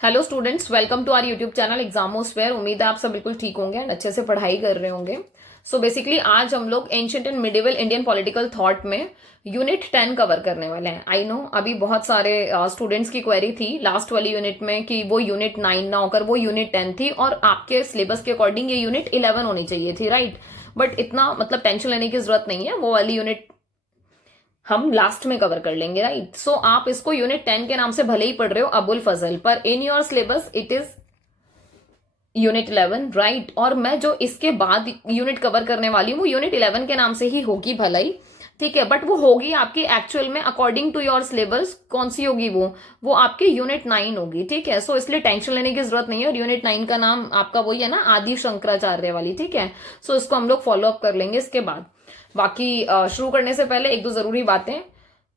Hello students, welcome to our YouTube channel Examosphere. उम्मीद है आप सब बिल्कुल ठीक होंगे एंड अच्छे से पढ़ाई कर रहे होंगे। सो बेसिकली आज हम लोग ancient and medieval Indian political thought में यूनिट 10 कवर करने वाले हैं। आई नो अभी बहुत सारे स्टूडेंट्स की क्वेरी थी लास्ट वाली यूनिट में कि वो यूनिट 9 ना होकर वो यूनिट 10 थी और आपके सिलेबस के अकॉर्डिंग ये यूनिट 11 होनी चाहिए थी, राइट। बट इतना मतलब टेंशन लेने की जरूरत नहीं है, वो वाली यूनिट हम लास्ट में कवर कर लेंगे, राइट। सो आप इसको यूनिट 10 के नाम से भले ही पढ़ रहे हो अबुल फजल, पर in your syllabus it is unit 11, right. और मैं जो इसके बाद यूनिट कवर करने वाली हूँ वो यूनिट 11 के नाम से ही होगी भलाई, ठीक है। बट वो होगी आपकी एक्चुअल में अकॉर्डिंग टू योर सिलेबस कौन सी होगी, वो आपकी यूनिट 9 होगी, ठीक है। सो इसलिए टेंशन लेने की जरूरत नहीं है। और यूनिट 9 का नाम आपका वही है ना, आदि शंकराचार्य वाली, ठीक है। सो इसको हम लोग फॉलो अप कर लेंगे इसके बाद। बाकी शुरू करने से पहले एक दो जरूरी बातें।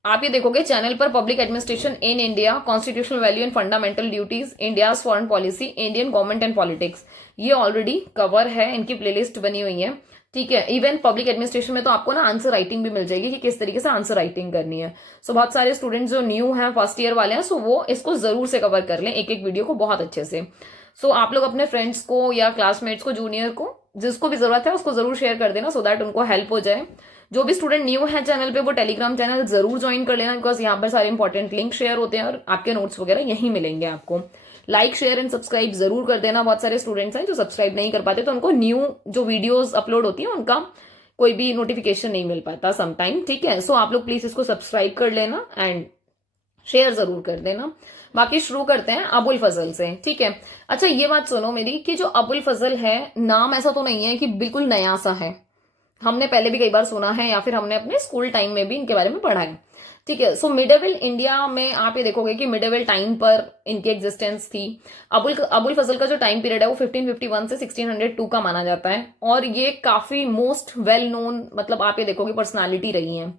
आप ये देखोगे चैनल पर public administration in India, constitutional value and fundamental duties, India foreign policy, Indian government and politics, ये ऑलरेडी कवर है, इनकी प्लेलिस्ट बनी हुई है, ठीक है। इवन पब्लिक एडमिनिस्ट्रेशन में तो आपको ना आंसर राइटिंग भी मिल जाएगी कि किस तरीके से आंसर राइटिंग करनी है। सो बहुत सारे स्टूडेंट्स जो न्यू हैं, फर्स्ट ईयर वाले हैं, सो वो इसको जरूर से कवर कर लें एक एक वीडियो को बहुत अच्छे से। सो आप लोग अपने फ्रेंड्स को या क्लासमेट्स को, जूनियर को, जिसको भी जरूरत है उसको जरूर शेयर कर देना, सो दैट उनको हेल्प हो जाए। जो भी स्टूडेंट न्यू है चैनल पे वो टेलीग्राम चैनल जरूर ज्वाइन कर लेना, बिकॉज यहाँ पर सारे इंपॉर्टेंट लिंक शेयर होते हैं और आपके नोट्स वगैरह यहीं मिलेंगे आपको। लाइक शेयर एंड सब्सक्राइब जरूर कर देना। बहुत सारे स्टूडेंट्स हैं जो सब्सक्राइब नहीं कर पाते, तो उनको न्यू जो वीडियोस अपलोड होती है उनका कोई भी नोटिफिकेशन नहीं मिल पाता समटाइम, ठीक है। सो आप लोग प्लीज इसको सब्सक्राइब कर लेना एंड शेयर जरूर कर देना। बाकी शुरू करते हैं अबुल फजल से, ठीक है। अच्छा ये बात सुनो मेरी कि जो अबुल फजल है, नाम ऐसा तो नहीं है कि बिल्कुल नया सा है, हमने पहले भी कई बार सुना है या फिर हमने अपने स्कूल टाइम में भी इनके बारे में पढ़ा है, ठीक है। सो मिडेवल इंडिया में आप ये देखोगे कि मिडेवल टाइम पर इनकी एग्जिस्टेंस थी। अबुल फजल का जो टाइम पीरियड है वो 1551 से 1602 का माना जाता है और ये काफी मोस्ट वेल नोन, मतलब आप ये देखोगे पर्सनालिटी रही है।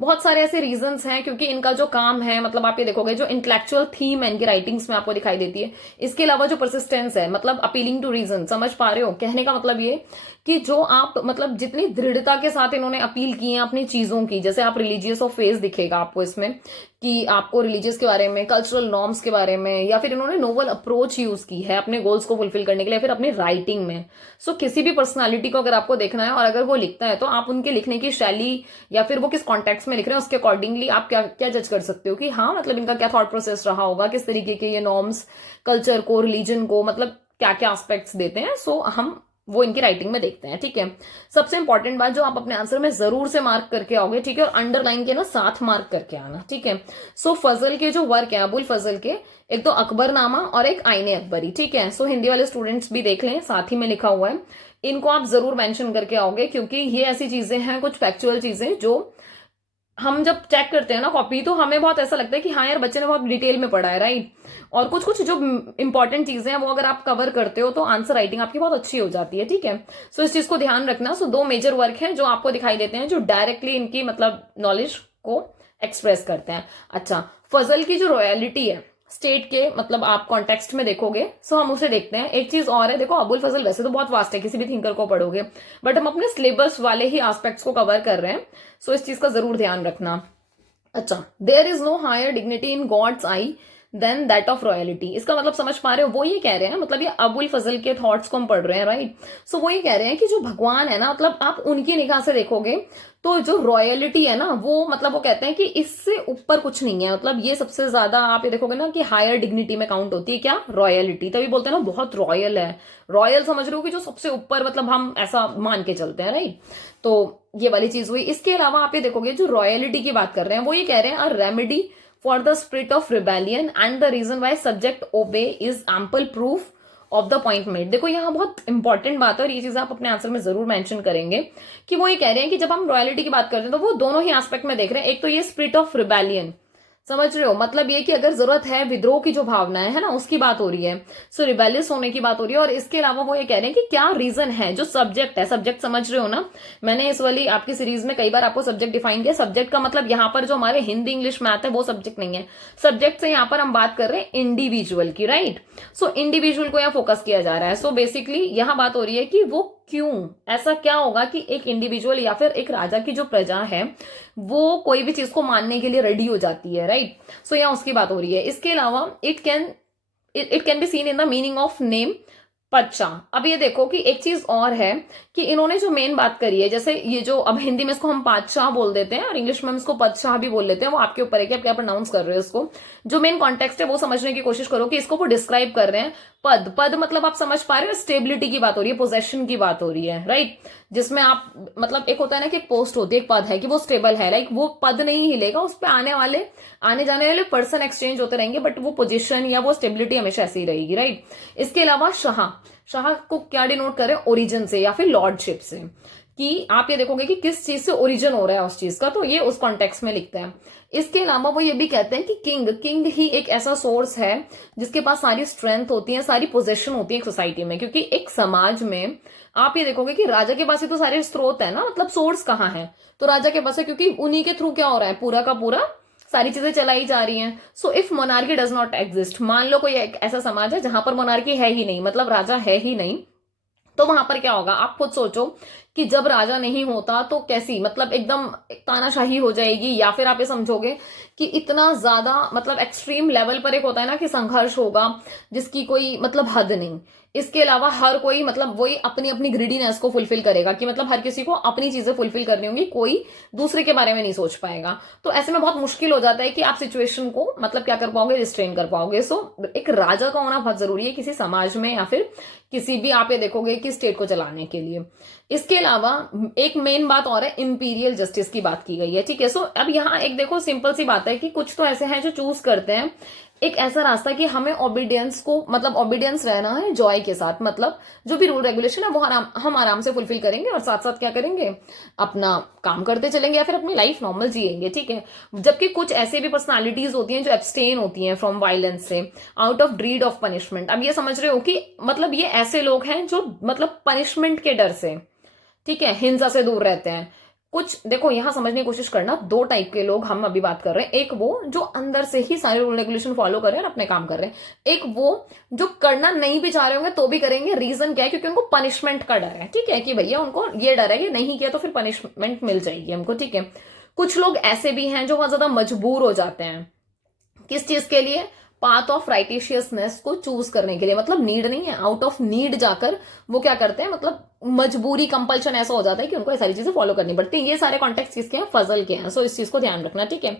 बहुत सारे ऐसे रीजंस हैं क्योंकि इनका जो काम है, मतलब आप ये देखोगे जो इंटेलेक्चुअल थीम है इनकी राइटिंग्स में आपको दिखाई देती है। इसके अलावा जो परसिस्टेंस है, मतलब अपीलिंग टू रीजन, समझ पा रहे हो कहने का मतलब ये कि जो आप मतलब जितनी दृढ़ता के साथ इन्होंने अपील की है अपनी चीजों की, जैसे आप रिलीजियस ऑफ फेज दिखेगा आपको इसमें कि आपको रिलीजियस के बारे में, कल्चरल नॉर्म्स के बारे में, या फिर इन्होंने नोवल अप्रोच यूज की है अपने गोल्स को फुलफिल करने के लिए, फिर अपनी राइटिंग में। सो किसी भी पर्सनालिटी को अगर आपको देखना है और अगर वो लिखता है तो आप उनके लिखने की शैली या फिर वो किस कॉन्टेक्स्ट में लिख रहे हैं उसके अकॉर्डिंगली आप क्या क्या जज कर सकते हो कि हाँ मतलब इनका क्या थॉट प्रोसेस रहा होगा, किस तरीके के ये नॉर्म्स कल्चर को, रिलीजन को, मतलब क्या क्या एस्पेक्ट्स देते हैं। सो हम वो इनकी राइटिंग में देखते हैं, ठीक है। सबसे इंपॉर्टेंट बात जो आप अपने आंसर में जरूर से मार्क करके आओगे, ठीक है, और अंडरलाइन के ना साथ मार्क करके आना, ठीक है। सो फजल के जो वर्क है अबुल फजल के, एक तो अकबरनामा और एक आईने अकबरी, ठीक है। सो हिंदी वाले स्टूडेंट्स भी देख लें, साथ ही में लिखा हुआ है, इनको आप जरूर मेंशन करके आओगे क्योंकि ये ऐसी चीजें हैं, कुछ फैक्चुअल चीजें जो हम जब चेक करते हैं ना कॉपी, तो हमें बहुत ऐसा लगता है कि हाँ यार बच्चे ने बहुत डिटेल में पढ़ा है, राइट। और कुछ कुछ जो इंपॉर्टेंट चीजें हैं वो अगर आप कवर करते हो तो आंसर राइटिंग आपकी बहुत अच्छी हो जाती है, ठीक है। सो इस चीज को ध्यान रखना। सो दो मेजर वर्क हैं जो आपको दिखाई देते हैं जो डायरेक्टली इनकी मतलब नॉलेज को एक्सप्रेस करते हैं। अच्छा, फजल की जो रॉयलिटी है स्टेट के, मतलब आप कॉन्टेक्स्ट में देखोगे, सो हम उसे देखते हैं। एक चीज और है, देखो अबुल फजल वैसे तो बहुत वास्ट है, किसी भी थिंकर को पढ़ोगे, बट हम अपने सिलेबस वाले ही एस्पेक्ट्स को कवर कर रहे हैं, सो इस चीज का जरूर ध्यान रखना। अच्छा, there is no higher dignity in God's eye than that of royalty, इसका मतलब समझ पा रहे हो, वो ये कह रहे हैं, मतलब ये अबुल फजल के थॉट्स को हम पढ़ रहे हैं, राइट। सो वो ये कह रहे हैं कि जो भगवान है ना, मतलब आप उनकी निगाह से देखोगे तो जो रॉयलिटी है ना वो, मतलब वो कहते हैं कि इससे ऊपर कुछ नहीं है, मतलब ये सबसे ज्यादा आप ये देखोगे ना कि हायर डिग्निटी में काउंट होती है क्या, रॉयलिटी। तभी बोलते हैं ना बहुत रॉयल है, रॉयल समझ रहे हो कि जो सबसे ऊपर, मतलब हम ऐसा मान के चलते हैं, राइट। तो ये वाली चीज हुई। इसके अलावा आप ये देखोगे जो रॉयलिटी की बात कर रहे हैं वो ये कह रहे हैं a remedy for the spirit of rebellion and the reason why subject obey is ample proof of the point made. देखो यहाँ बहुत इंपॉर्टेंट बात है और ये चीज आप अपने आंसर में जरूर मेंशन करेंगे कि वो ये कह रहे हैं कि जब हम रॉयलिटी की बात करते हैं तो वो दोनों ही एस्पेक्ट में देख रहे हैं। एक तो ये स्पिरिट ऑफ रिबेलियन, समझ रहे हो, मतलब ये कि अगर जरूरत है, विद्रोह की जो भावनाएं है ना उसकी बात हो रही है, सो रिबेलियस होने की बात हो रही है। और इसके अलावा वो ये कह रहे हैं कि क्या रीजन है, जो सब्जेक्ट है, सब्जेक्ट समझ रहे हो ना, मैंने इस वाली आपकी सीरीज में कई बार आपको सब्जेक्ट डिफाइन किया। सब्जेक्ट का मतलब यहाँ पर जो हमारे हिंदी इंग्लिश मैथ है वो सब्जेक्ट नहीं है, सब्जेक्ट से यहाँ पर हम बात कर रहे हैं इंडिविजुअल की, राइट। सो इंडिविजुअल को यहाँ फोकस किया जा रहा है। सो बेसिकली यहाँ बात हो रही है कि वो क्यों, ऐसा क्या होगा कि एक इंडिविजुअल या फिर एक राजा की जो प्रजा है वो कोई भी चीज को मानने के लिए रेडी हो जाती है, राइट। सो यहाँ उसकी बात हो रही है। इसके अलावा it can it can be seen in the meaning of name पच्चा। अब ये देखो कि एक चीज और है कि इन्होंने जो मेन बात करी है, जैसे ये जो अब हिंदी में इसको हम पातशाह बोल देते हैं और इंग्लिश में हम इसको पच्चाह भी बोल लेते हैं, वो आपके ऊपर है कि आप क्या प्रोनाउंस कर रहे हो इसको। जो मेन कॉन्टेक्स्ट है वो समझने की कोशिश करो कि इसको वो डिस्क्राइब कर रहे हैं। पद, पद मतलब आप समझ पा रहे हो, स्टेबिलिटी की बात हो रही है, पोजेशन की बात हो रही है, राइट। जिसमें आप मतलब एक होता है ना कि एक पोस्ट होती है, एक पद है कि वो स्टेबल है, लाइक वो पद नहीं हिलेगा, उस पर आने जाने वाले पर्सन एक्सचेंज होते रहेंगे, बट वो पोजीशन या वो स्टेबिलिटी हमेशा ऐसी ही रहेगी, राइट। इसके अलावा शाह, शाह को क्या डिनोट करें, ओरिजिन से या फिर लॉर्डशिप से, कि आप ये देखोगे कि किस चीज से ओरिजिन हो रहा है उस चीज का, तो ये उस कॉन्टेक्स्ट में लिखते हैं। इसके अलावा वो ये भी कहते हैं कि किंग, किंग ही एक ऐसा सोर्स है जिसके पास सारी स्ट्रेंथ होती है, सारी पोजीशन होती है एक सोसाइटी में, क्योंकि एक समाज में आप ये देखोगे कि राजा के पास ही तो सारे स्रोत है ना, मतलब सोर्स कहाँ है, तो राजा के पास है, क्योंकि उन्हीं के थ्रू क्या हो रहा है, पूरा का पूरा सारी चीजें चलाई जा रही हैं। So if monarchy does not exist, मान लो कोई एक ऐसा समाज है जहां पर मोनार्की है ही नहीं, मतलब राजा है ही नहीं, तो वहां पर क्या होगा, आप खुद सोचो कि जब राजा नहीं होता तो कैसी मतलब एकदम तानाशाही हो जाएगी, या फिर आप ये समझोगे कि इतना ज्यादा मतलब एक्सट्रीम लेवल पर एक होता है ना कि संघर्ष होगा जिसकी कोई मतलब हद नहीं। इसके अलावा हर कोई मतलब वही अपनी अपनी ग्रीडीनेस को फुलफिल करेगा, कि मतलब हर किसी को अपनी चीजें फुलफिल करनी होंगी, कोई दूसरे के बारे में नहीं सोच पाएगा। तो ऐसे में बहुत मुश्किल हो जाता है कि आप सिचुएशन को मतलब क्या कर पाओगे, रिस्ट्रेन कर पाओगे। सो एक राजा का होना बहुत जरूरी है किसी समाज में या फिर किसी भी आप ये देखोगे कि स्टेट को चलाने के लिए। इसके अलावा एक मेन बात और है, इंपीरियल जस्टिस की बात की गई है, ठीक है। सो अब यहाँ एक देखो सिंपल सी बात है कि कुछ तो ऐसे हैं जो चूज करते हैं एक ऐसा रास्ता कि हमें ओबीडियंस को मतलब ओबीडियंस रहना है जॉय के साथ, मतलब जो भी रूल रेगुलेशन है वो हम आराम से फुलफिल करेंगे और साथ साथ क्या करेंगे, अपना काम करते चलेंगे या फिर अपनी लाइफ नॉर्मल जिएंगे, ठीक है। जबकि कुछ ऐसे भी पर्सनालिटीज होती हैं जो एब्सटेन होती हैं फ्रॉम वायलेंस से, आउट ऑफ ड्रीड ऑफ पनिशमेंट। अब ये समझ रहे हो कि मतलब ये ऐसे लोग हैं जो मतलब पनिशमेंट के डर से, ठीक है, हिंसा से दूर रहते हैं। कुछ देखो यहां समझने की कोशिश करना, दो टाइप के लोग हम अभी बात कर रहे हैं, एक वो जो अंदर से ही सारे रूल रेगुलेशन फॉलो कर रहे हैं और अपने काम कर रहे हैं, एक वो जो करना नहीं भी चाह रहे होंगे तो भी करेंगे। रीजन क्या है, क्योंकि उनको पनिशमेंट का डर है, ठीक है, कि भैया उनको ये डर है कि नहीं किया तो फिर पनिशमेंट मिल जाएगी हमको, ठीक है। कुछ लोग ऐसे भी हैं जो बहुत ज्यादा मजबूर हो जाते हैं, किस चीज के लिए, पाथ ऑफ राइटिशियसनेस को चूज करने के लिए, मतलब नीड नहीं है, आउट ऑफ नीड जाकर वो क्या करते हैं, मतलब मजबूरी कंपल्शन ऐसा हो जाता है कि उनको ये सारी चीजें फॉलो करनी पड़ती है। ये सारे कॉन्टेक्स्ट किसके हैं, फजल के हैं। सो इस चीज को ध्यान रखना, ठीक है।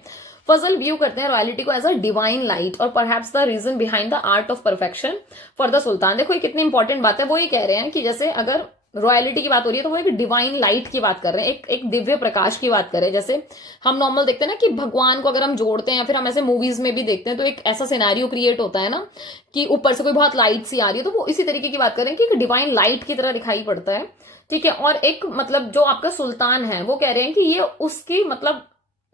फजल व्यू करते हैं रॉयलिटी को एज अ डिवाइन लाइट और perhaps the reason behind the art of perfection for the sultan. देखो ये कितनी इंपॉर्टेंट बात है, वो ये कह रहे हैं कि जैसे अगर रॉयलिटी की बात हो रही है तो वो एक डिवाइन लाइट की बात कर रहे हैं, एक दिव्य प्रकाश की बात कर रहे हैं। जैसे हम नॉर्मल देखते हैं ना कि भगवान को अगर हम जोड़ते हैं या फिर हम ऐसे मूवीज में भी देखते हैं तो एक ऐसा सिनेरियो क्रिएट होता है ना कि ऊपर से कोई बहुत लाइट सी आ रही है, तो वो इसी तरीके की बात कर रहे हैं कि एक डिवाइन लाइट की तरह दिखाई पड़ता है, ठीक है। और एक मतलब जो आपका सुल्तान है वो कह रहे हैं कि ये उसकी मतलब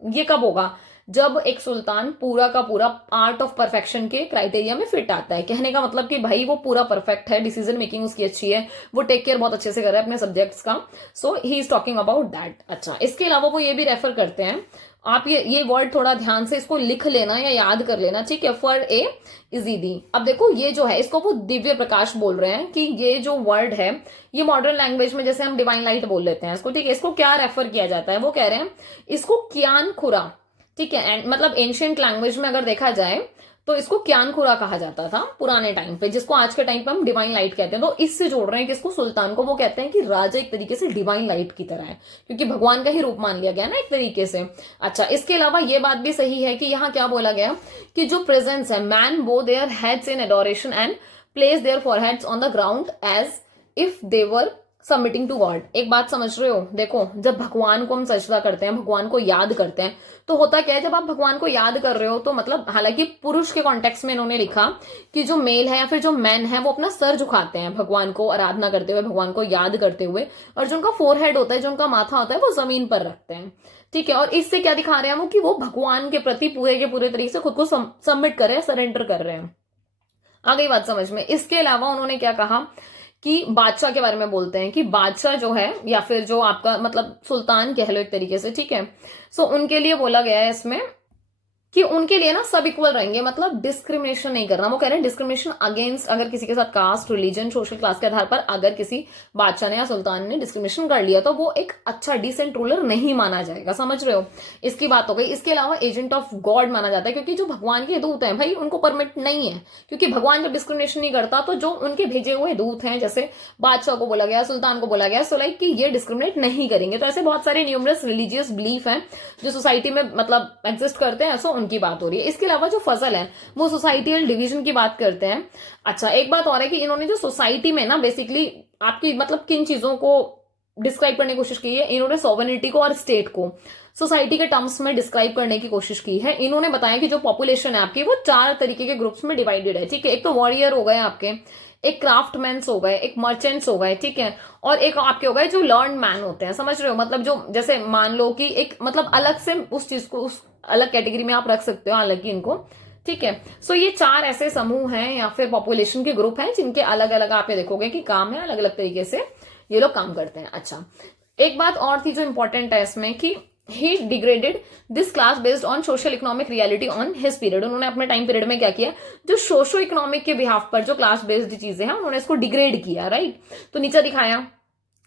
ये कब होगा, जब एक सुल्तान पूरा का पूरा आर्ट ऑफ परफेक्शन के क्राइटेरिया में फिट आता है। कहने का मतलब कि भाई वो पूरा परफेक्ट है, डिसीजन मेकिंग उसकी अच्छी है, वो टेक केयर बहुत अच्छे से कर रहा है अपने सब्जेक्ट्स का। So he is talking about that. अच्छा, इसके अलावा वो ये भी रेफर करते हैं, आप ये वर्ड थोड़ा ध्यान से इसको लिख लेना या याद कर लेना, ठीक है, फॉर ए इजीदी। अब देखो ये जो है इसको वो दिव्य प्रकाश बोल रहे हैं कि ये जो वर्ड है ये मॉडर्न लैंग्वेज में जैसे हम डिवाइन लाइट बोल लेते हैं इसको, ठीक है। इसको क्या रेफर किया जाता है, वो कह रहे हैं इसको क्यान खुरा, ठीक है। मतलब एंशियंट लैंग्वेज में अगर देखा जाए तो इसको क्यान खुरा कहा जाता था पुराने टाइम पे, जिसको आज के टाइम पे हम डिवाइन लाइट कहते हैं। तो इससे जोड़ रहे हैं कि इसको सुल्तान को वो कहते हैं कि राजा एक तरीके से डिवाइन लाइट की तरह है, क्योंकि भगवान का ही रूप मान लिया गया ना एक तरीके से। अच्छा, इसके अलावा ये बात भी सही है कि यहाँ क्या बोला गया कि जो प्रेजेंस है, man bow their heads in adoration and place their foreheads on the ground as if they were submitting to God. एक बात समझ रहे हो, देखो जब भगवान को हम सजदा करते हैं, भगवान को याद करते हैं, तो होता क्या है, जब आप भगवान को याद कर रहे हो तो मतलब हालांकि पुरुष के कॉन्टेक्स्ट में इन्होंने लिखा कि जो मेल है या फिर जो मैन है वो अपना सर झुकाते हैं भगवान को आराधना करते हुए, भगवान को याद करते हुए, और जो उनका फोरहेड होता है, जो उनका माथा होता है, वो जमीन पर रखते हैं, ठीक है। और इससे क्या दिखा रहे हैं वो कि वो भगवान के प्रति पूरे के पूरे तरीके से खुद को सबमिट कर रहे हैं, सरेंडर कर रहे हैं। आ गई बात समझ में। इसके अलावा उन्होंने क्या कहा कि बादशाह के बारे में बोलते हैं कि बादशाह जो है या फिर जो आपका मतलब सुल्तान कह लो एक तरीके से, ठीक है। सो उनके लिए बोला गया है इसमें कि उनके लिए ना सब इक्वल रहेंगे, मतलब डिस्क्रिमिनेशन नहीं करना। वो कह रहे हैं डिस्क्रिमिनेशन अगेंस्ट, अगर किसी के साथ कास्ट, रिलीजन, सोशल क्लास के आधार पर अगर किसी बादशाह ने या सुल्तान ने डिस्क्रिमिनेशन कर लिया तो वो एक अच्छा डिसेंट रूलर नहीं माना जाएगा, समझ रहे हो। इसकी बात हो गई। इसके अलावा एजेंट ऑफ गॉड माना जाता है, क्योंकि जो भगवान के दूत हैं भाई उनको परमिट नहीं है, क्योंकि भगवान जब डिस्क्रिमिनेशन नहीं करता तो जो उनके भेजे हुए दूत हैं, जैसे बादशाह को बोला गया, सुल्तान को बोला गया, सो लाइक कि ये डिस्क्रिमिनेट नहीं करेंगे। तो ऐसे बहुत सारे न्यूमरस रिलीजियस बिलीफ हैं जो सोसाइटी में मतलब एग्जिस्ट करते हैं, सो उनकी बात हो रही है। इसके अलावा जो फजल है वो सोसाइटियल डिवीजन की बात करते हैं। अच्छा, एक बात और है कि इन्होंने जो सोसाइटी में ना बेसिकली आपकी मतलब किन चीजों को डिस्क्राइब करने की कोशिश की है, इन्होंने सॉवरेनिटी को और स्टेट को सोसाइटी के टर्म्स में डिस्क्राइब करने की कोशिश की है। इन्होंने बताया कि जो पॉपुलेशन है आपकी वो 4 तरीके के ग्रुप्स में डिवाइडेड है, ठीक है। एक तो वॉरियर हो गए आपके, एक क्राफ्टमैन्स हो गए, एक मर्चेंट्स हो गए, ठीक है, और एक आपके हो गए जो लर्न मैन होते हैं, समझ रहे हो। मतलब जो जैसे मान लो कि एक मतलब अलग से उस चीज को उस अलग कैटेगरी में आप रख सकते हो, हालांकि इनको, ठीक है। सो ये 4 ऐसे समूह हैं या फिर पॉपुलेशन के ग्रुप हैं जिनके अलग अलग आप ये देखोगे कि काम है, अलग अलग तरीके से ये लोग काम करते हैं। अच्छा, एक बात और थी जो इंपॉर्टेंट है इसमें कि he degraded this class based on social economic reality on his period. उन्होंने अपने टाइम पीरियड में क्या किया, जो सोशो इकोनॉमिक के बिहाफ पर जो क्लास बेस्ड चीजें हैं उन्होंने इसको डिग्रेड किया, राइट। तो नीचे दिखाया।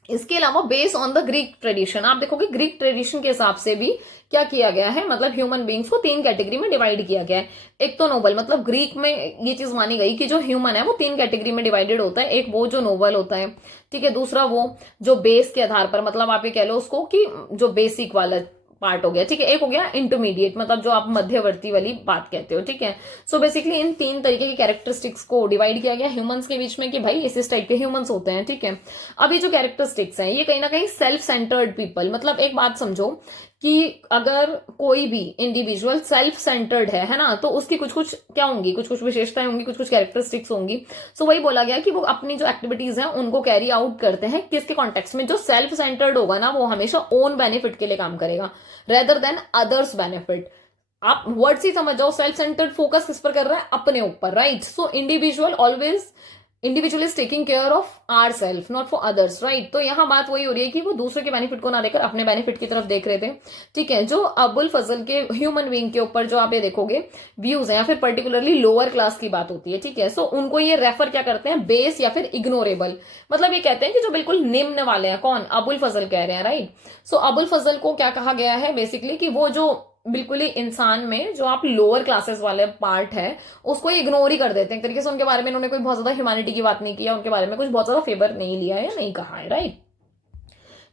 इसके अलावा based on the Greek tradition, आप देखोगे ग्रीक ट्रेडिशन के हिसाब से भी क्या किया गया है, मतलब ह्यूमन बींग्स को 3 कैटेगरी में डिवाइड किया गया है। एक तो नोबल, मतलब ग्रीक में ये चीज मानी गई कि जो ह्यूमन है वो 3 कैटेगरी में डिवाइडेड होता है। एक वो जो नोबल होता है, ठीक है, दूसरा वो जो बेस के आधार पर, मतलब आप ये कह लो उसको कि जो बेसिक वाला पार्ट हो गया, ठीक है। एक हो गया इंटरमीडिएट, मतलब जो आप मध्यवर्ती वाली बात कहते हो, ठीक है। सो बेसिकली इन 3 तरीके की कैरेक्टरिस्टिक्स को डिवाइड किया गया ह्यूमंस के बीच में कि भाई इस टाइप के ह्यूमंस होते हैं, ठीक है। अब ये जो कैरेक्टरिस्टिक्स हैं ये कहीं ना कहीं सेल्फ सेंटर्ड पीपल, मतलब एक बात समझो कि अगर कोई भी इंडिविजुअल सेल्फ सेंटर्ड है ना, तो उसकी कुछ कुछ क्या होंगी, कुछ कुछ विशेषताएं होंगी, कुछ कुछ कैरेक्टरिस्टिक्स होंगी। सो वही बोला गया कि वो अपनी जो एक्टिविटीज हैं उनको कैरी आउट करते हैं किसके कॉन्टेक्स्ट में, जो सेल्फ सेंटर्ड होगा ना वो हमेशा ओन बेनिफिट के लिए काम करेगा रेदर देन अदर्स बेनिफिट। आप वर्ड से समझ जाओ, सेल्फ सेंटर्ड फोकस किस पर कर रहा है, अपने ऊपर, right. So individual is taking care of our self not for others, right. तो यहां बात वही हो रही है कि वो दूसरे के बेनिफिट को ना देकर अपने बेनिफिट की तरफ देख रहे थे, ठीक है। जो अबुल फजल के ह्यूमन बीइंग के ऊपर जो आप ये देखोगे व्यूज हैं या फिर पर्टिकुलरली लोअर क्लास की बात होती है, ठीक है। सो उनको ये रेफर क्या करते हैं, बेस या फिर इग्नोरेबल, मतलब ये कहते हैं कि जो बिल्कुल निम्न वाले हैं, कौन, अबुल फजल कह रहे हैं, राइट। सो अबुल फजल को क्या कहा गया है बेसिकली कि वो जो बिल्कुल ही इंसान में जो आप लोअर क्लासेस वाले पार्ट है उसको इग्नोर ही कर देते हैं, एक तरीके से उनके बारे में उन्होंने कोई बहुत ज्यादा ह्यूमैनिटी की बात नहीं किया, उनके बारे में कुछ बहुत ज्यादा फेवर नहीं लिया है या नहीं कहा है, राइट।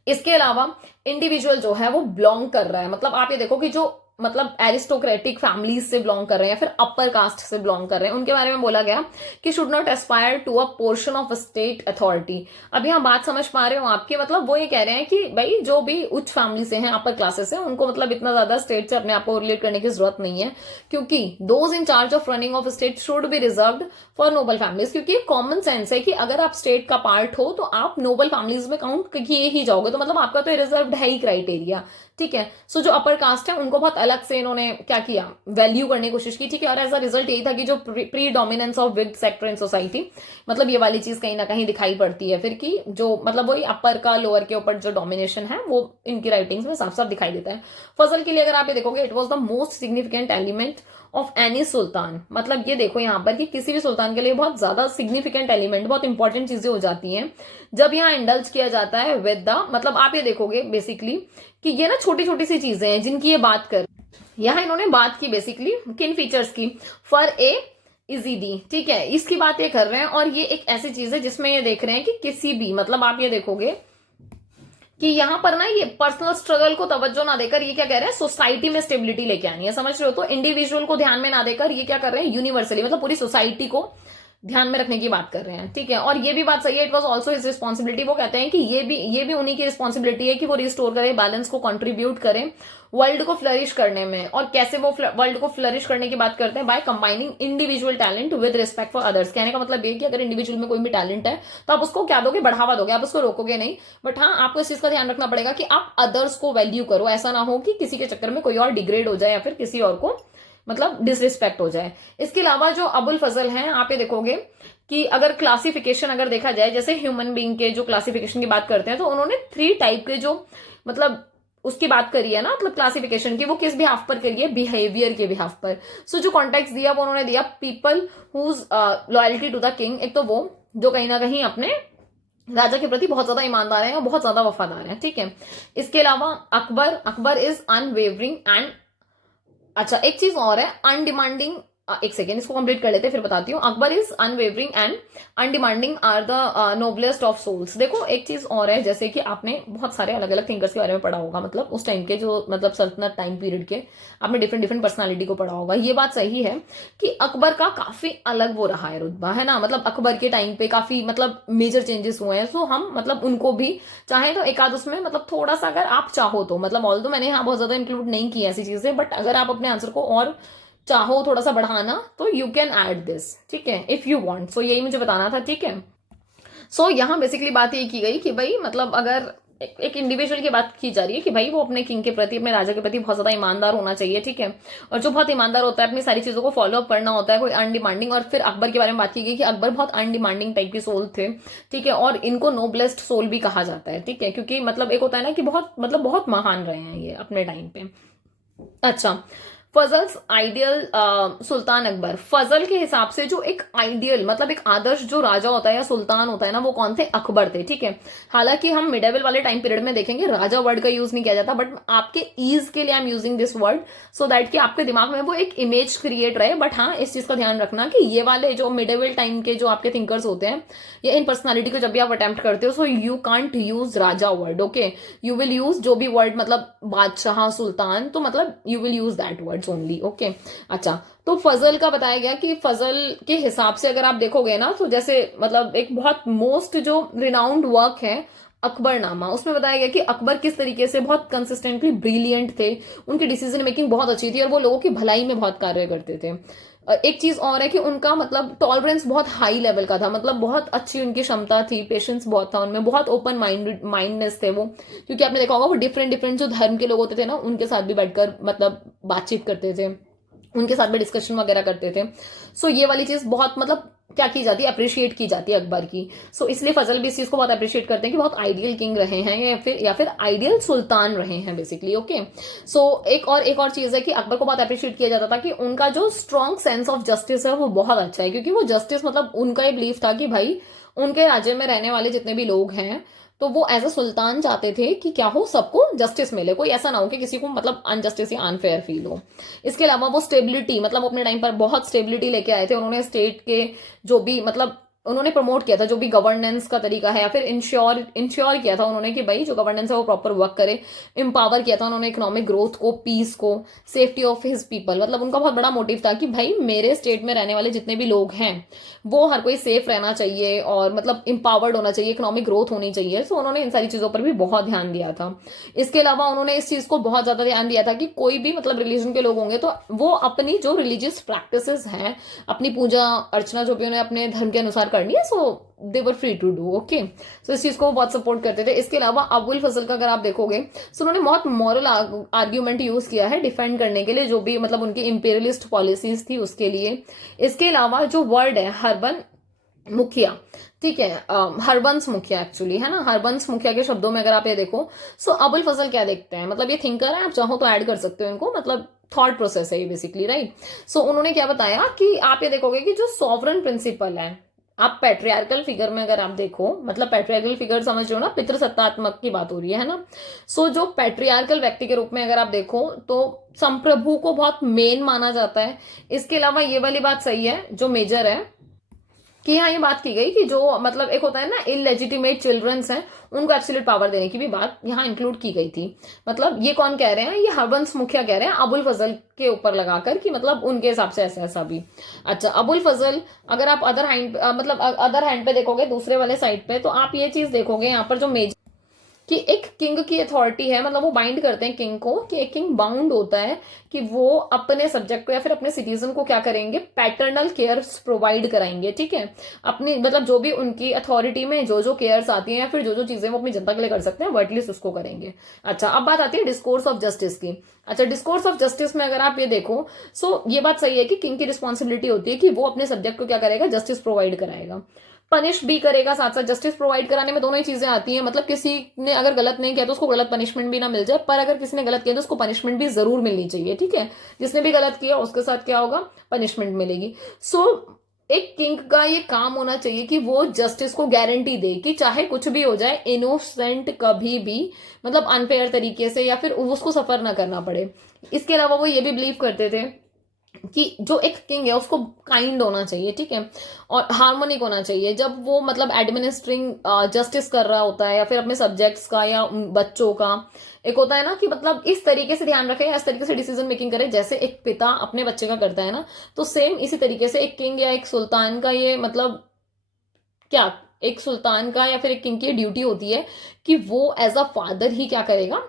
इसके अलावा इंडिविजुअल जो है वो बिलोंग कर रहा है, मतलब आप ये देखो कि जो मतलब एरिस्टोक्रेटिक फैमिलीज से बिलोंग कर रहे हैं या फिर अपर कास्ट से बिलोंग कर रहे हैं, उनके बारे में बोला गया कि should not aspire to a portion of state authority. अब यहाँ बात समझ पा रहे हो आपके, मतलब वो ये कह रहे हैं कि भाई जो भी उच्च फैमिली से हैं, अपर क्लासेस से, उनको मतलब इतना ज्यादा स्टेट से अपने आप को रिलेट करने की जरूरत नहीं है, क्योंकि those in charge of running of state should be reserved for noble families. क्योंकि कॉमन सेंस है कि अगर आप स्टेट का पार्ट हो तो आप नोबल फैमिलीज में काउंट किए ही जाओगे, तो मतलब आपका तो रिजर्व्ड है ही क्राइटेरिया, ठीक है। सो जो अपर कास्ट है उनको बहुत अलग से इन्होंने क्या किया, वैल्यू करने की कोशिश की, ठीक है। और एज अ रिजल्ट यही था कि जो pre dominance of with sector in society, मतलब ये वाली चीज कहीं ना कहीं दिखाई पड़ती है फिर कि जो मतलब वही अपर का लोअर के ऊपर जो डोमिनेशन है वो इनकी राइटिंग्स में साफ साफ दिखाई देता है। फजल के लिए अगर आप ये देखोगे, it was the most significant element of any sultan, मतलब ये देखो यहाँ पर कि किसी भी सुल्तान के लिए बहुत ज्यादा सिग्निफिकेंट एलिमेंट, बहुत इंपॉर्टेंट चीजें हो जाती हैं जब यहाँ इंडल्ज किया जाता है विद द, मतलब आप ये देखोगे बेसिकली कि ये ना छोटी छोटी सी चीजें हैं जिनकी ये बात कर, यहाँ इन्होंने बात की बेसिकली किन फीचर्स की, फॉर ए इजी दी, ठीक है, इसकी बात ये कर रहे हैं। और ये एक ऐसी चीज है जिसमें ये देख रहे हैं कि किसी भी, मतलब आप ये देखोगे कि यहां पर ना ये पर्सनल स्ट्रगल को तवज्जो ना देकर ये क्या कह रहे हैं, सोसाइटी में स्टेबिलिटी लेके आनी है, समझ रहे हो। तो इंडिविजुअल को ध्यान में ना देकर ये क्या कर रहे हैं, यूनिवर्सली मतलब पूरी सोसाइटी को ध्यान में रखने की बात कर रहे हैं, ठीक है। और ये भी बात सही है, it was also his responsibility. वो कहते हैं कि ये भी उन्हीं की रिस्पॉन्सिबिलिटी है कि वो रिस्टोर करे, बैलेंस को कंट्रीब्यूट करें वर्ल्ड को फ्लरिश करने में। और कैसे वो वर्ल्ड को फ्लरिश करने की बात करते हैं, by combining individual talent with respect for others. कहने का मतलब ये कि अगर इंडिविजुअल में कोई भी टैलेंट है तो आप उसको क्या दोगे, बढ़ावा दोगे, आप उसको रोकोगे नहीं। बट हाँ, आपको इस चीज का ध्यान रखना पड़ेगा कि आप अदर्स को वैल्यू करो, ऐसा ना हो कि किसी के चक्कर में कोई और डिग्रेड हो जाए या फिर किसी और को मतलब डिसरिस्पेक्ट हो जाए। इसके अलावा जो अबुल फजल हैं, आप ये देखोगे कि अगर क्लासिफिकेशन अगर देखा जाए, जैसे ह्यूमन बीइंग के जो क्लासिफिकेशन की बात करते हैं, तो उन्होंने 3 टाइप के जो मतलब उसकी बात करी है ना, मतलब क्लासिफिकेशन की, वो किस बिहाफ पर करी है, बिहेवियर के बिहाफ पर। सो जो कॉन्टेक्स्ट दिया वो उन्होंने दिया people whose loyalty to the king. एक तो वो जो कहीं ना कहीं अपने राजा के प्रति बहुत ज्यादा ईमानदार है और बहुत ज्यादा वफादार है, ठीक है। इसके अलावा Akbar, Akbar is unwavering and, अच्छा एक चीज और है, अनडिमांडिंग, एक सेकेंड इसको कंप्लीट कर लेते हैं फिर बताती हूँ। Akbar is unwavering and undemanding are the noblest of souls. देखो एक चीज और है, जैसे कि आपने बहुत सारे अलग अलग थिंकर्स के बारे में पढ़ा होगा, मतलब उस टाइम के जो मतलब सल्तनत टाइम पीरियड के आपने डिफरेंट डिफरेंट पर्सनालिटी को पढ़ा होगा। ये बात सही है कि अकबर का काफी अलग वो रहा है रुतबा, है ना, मतलब अकबर के टाइम पे काफी मतलब मेजर चेंजेस हुए हैं। सो हम मतलब उनको भी चाहे तो एक आध उसमें मतलब थोड़ा सा अगर आप चाहो तो, मतलब ऑल तो मैंने यहाँ बहुत ज्यादा इंक्लूड नहीं किया ऐसी चीजें, बट अगर आप अपने आंसर को और चाहो थोड़ा सा बढ़ाना तो यू कैन ऐड दिस, ठीक है, इफ यू वांट। सो यही मुझे बताना था, ठीक है। सो यहाँ बेसिकली बात ये की गई कि भाई मतलब अगर एक इंडिविजुअल की बात की जा रही है कि भाई वो अपने किंग के प्रति, अपने राजा के प्रति बहुत ज्यादा ईमानदार होना चाहिए, ठीक है। और जो बहुत ईमानदार होता है अपनी सारी चीजों को फॉलो अप करना होता है, कोई अनडिमांडिंग। और फिर अकबर के बारे में बात की गई कि अकबर बहुत अनडिमांडिंग टाइप के सोल थे, ठीक है, और इनको नोबलेस्ट सोल भी कहा जाता है, ठीक है, क्योंकि मतलब एक होता है ना कि बहुत मतलब बहुत महान रहे हैं ये अपने टाइम पे। अच्छा, फजल्स आइडियल सुल्तान अकबर। फजल के हिसाब से जो एक आइडियल मतलब एक आदर्श जो राजा होता है या सुल्तान होता है ना, वो कौन थे, अकबर थे, ठीक है। हालांकि हम मिडेवल वाले टाइम पीरियड में देखेंगे राजा वर्ड का यूज नहीं किया जाता, बट आपके ईज के लिए I am using this word so that कि आपके दिमाग में वो एक इमेज क्रिएट रहे। बट हाँ, इस चीज का ध्यान रखना कि ये वाले जो मिडेवल टाइम के जो आपके थिंकर्स होते हैं या इन पर्सनालिटी को जब भी आप अटेम्प्ट करते हो, so you can't use Raja word, okay. You will use जो भी वर्ड मतलब बादशाह, सुल्तान, तो मतलब you will use that words only, okay. अच्छा, तो फजल का बताया गया कि फजल के हिसाब से अगर आप देखोगे ना, तो जैसे मतलब एक बहुत मोस्ट जो रिनाउंड वर्क है अकबरनामा, उसमें बताया गया कि अकबर किस तरीके से बहुत कंसिस्टेंटली ब्रिलियंट थे, उनकी डिसीजन मेकिंग बहुत अच्छी थी और वो लोगों की भलाई में बहुत कार्य करते थे। एक चीज और है कि उनका मतलब टॉलरेंस बहुत हाई लेवल का था, मतलब बहुत अच्छी उनकी क्षमता थी, पेशेंस बहुत था उनमें, बहुत ओपन माइंडनेस थे वो, क्योंकि आपने देखा होगा वो डिफरेंट डिफरेंट जो धर्म के लोग होते थे ना, उनके साथ भी बैठकर मतलब बातचीत करते थे, उनके साथ भी डिस्कशन वगैरह करते थे। सो ये वाली चीज बहुत मतलब क्या की जाती है, अप्रिशिएट की जाती है अकबर की। सो इसलिए फजल भी इस चीज को बहुत अप्रिशिएट करते हैं कि बहुत आइडियल किंग रहे हैं या फिर आइडियल सुल्तान रहे हैं बेसिकली, ओके। सो एक और चीज है कि अकबर को बहुत अप्रिशिएट किया जाता था कि उनका जो स्ट्रॉन्ग सेंस ऑफ जस्टिस है वो बहुत अच्छा है, क्योंकि वो जस्टिस मतलब उनका ये बिलीफ था कि भाई उनके राज्य में रहने वाले जितने भी लोग हैं तो वो एज अ सुल्तान चाहते थे कि क्या हो, सबको जस्टिस मिले, कोई ऐसा ना हो कि किसी को मतलब अनजस्टिस या अनफेयर फील हो। इसके अलावा वो स्टेबिलिटी, मतलब अपने टाइम पर बहुत स्टेबिलिटी लेके आए थे उन्होंने, स्टेट के जो भी मतलब उन्होंने प्रमोट किया था जो भी गवर्नेंस का तरीका है, या फिर इंश्योर किया था उन्होंने कि भाई जो गवर्नेंस है वो प्रॉपर वर्क करे। एम्पावर किया था उन्होंने इकोनॉमिक ग्रोथ को, पीस को, सेफ्टी ऑफ हिज पीपल, मतलब उनका बहुत बड़ा मोटिव था कि भाई मेरे स्टेट में रहने वाले जितने भी लोग हैं वो हर कोई सेफ रहना चाहिए और मतलब एम्पावर्ड होना चाहिए, इकोनॉमिक ग्रोथ होनी चाहिए। सो उन्होंने इन सारी चीजों पर भी बहुत ध्यान दिया था। इसके अलावा उन्होंने इस चीज को बहुत ज्यादा ध्यान दिया था कि कोई भी मतलब रिलीजन के लोग होंगे तो वो अपनी जो रिलीजियस प्रैक्टिसेस हैं, अपनी पूजा अर्चना जो भी उन्हें अपने धर्म के अनुसार करनी है, so they were free to do, okay. So इस चीज को बहुत सपोर्ट करते थे। इसके अलावा अबुल फजल का अगर आप देखोगे सो उन्होंने बहुत मॉरल आर्ग्यूमेंट यूज किया है डिफेंड करने के लिए जो भी मतलब उनकी इंपीरियलिस्ट पॉलिसीज थी उसके लिए। इसके अलावा जो वर्ड है हरबन मुखिया, ठीक है, हरबंस मुखिया एक्चुअली, है ना, हरबंस मुखिया के शब्दों में अगर आप ये देखो, सो अबुल फजल क्या देखते हैं, मतलब ये थिंकर है, आप चाहो तो ऐड कर सकते हो इनको, मतलब थॉट प्रोसेस है ये बेसिकली, राइट। सो उन्होंने क्या बताया कि आप ये देखोगे कि जो सॉवरन प्रिंसिपल है, आप पैट्रियार्कल फिगर में अगर आप देखो, मतलब पैट्रियार्कल फिगर समझ रहे हो ना, पितृसत्तात्मक की बात हो रही है ना। सो जो पैट्रियार्कल व्यक्ति के रूप में अगर आप देखो तो संप्रभु को बहुत मेन माना जाता है। इसके अलावा ये वाली बात सही है जो मेजर है कि यहाँ ये बात की गई कि जो मतलब एक होता है ना इलेजिटिमेट चिल्ड्रंस हैं उनको एब्सोल्यूट पावर देने की भी बात यहाँ इंक्लूड की गई थी। मतलब ये कौन कह रहे हैं, ये हरबंस मुखिया कह रहे हैं अबुल फजल के ऊपर लगाकर कि मतलब उनके हिसाब से ऐसा ऐसा भी। अच्छा, अबुल फजल अगर आप अदर हैंड मतलब अदर हैंड पे देखोगे दूसरे वाले साइड पे, तो आप ये चीज देखोगे यहाँ पर जो मेजर कि एक किंग की अथॉरिटी है, मतलब वो बाइंड करते हैं किंग को, कि एक किंग बाउंड होता है कि वो अपने सब्जेक्ट को या फिर अपने सिटीजन को क्या करेंगे, पैटर्नल केयर्स प्रोवाइड कराएंगे, ठीक है। अपनी मतलब जो भी उनकी अथॉरिटी में जो जो केयर्स आती हैं या फिर जो जो चीजें वो अपनी जनता के लिए कर सकते हैं वो एटलीस्ट उसको करेंगे। अच्छा, अब बात आती है डिस्कोर्स ऑफ जस्टिस की। अच्छा, डिस्कोर्स ऑफ जस्टिस में अगर आप ये देखो, सो ये बात सही है कि किंग की रिस्पॉन्सिबिलिटी होती है कि वो अपने सब्जेक्ट को क्या करेगा, जस्टिस प्रोवाइड कराएगा। पनिश भी करेगा, साथ साथ जस्टिस प्रोवाइड कराने में दोनों ही चीजें आती हैं। मतलब किसी ने अगर गलत नहीं किया तो उसको गलत पनिशमेंट भी ना मिल जाए, पर अगर किसी ने गलत किया तो उसको पनिशमेंट भी जरूर मिलनी चाहिए, ठीक है। जिसने भी गलत किया उसके साथ क्या होगा, पनिशमेंट मिलेगी। सो एक किंग का ये काम होना चाहिए कि वो जस्टिस को गारंटी दे कि चाहे कुछ भी हो जाए, इनोसेंट कभी भी मतलब अनफेयर तरीके से या फिर उसको सफर ना करना पड़े। इसके अलावा वो ये भी बिलीव करते थे कि जो एक किंग है उसको काइंड होना चाहिए, ठीक है, और हार्मोनिक होना चाहिए। जब वो मतलब एडमिनिस्ट्रिंग जस्टिस कर रहा होता है या फिर अपने सब्जेक्ट्स का या बच्चों का, एक होता है ना कि मतलब इस तरीके से ध्यान रखे या इस तरीके से डिसीजन मेकिंग करे जैसे एक पिता अपने बच्चे का करता है ना, तो सेम इसी तरीके से एक किंग या एक सुल्तान का ये मतलब क्या, एक सुल्तान का या फिर एक किंग की ड्यूटी होती है कि वो एज अ फादर ही क्या करेगा,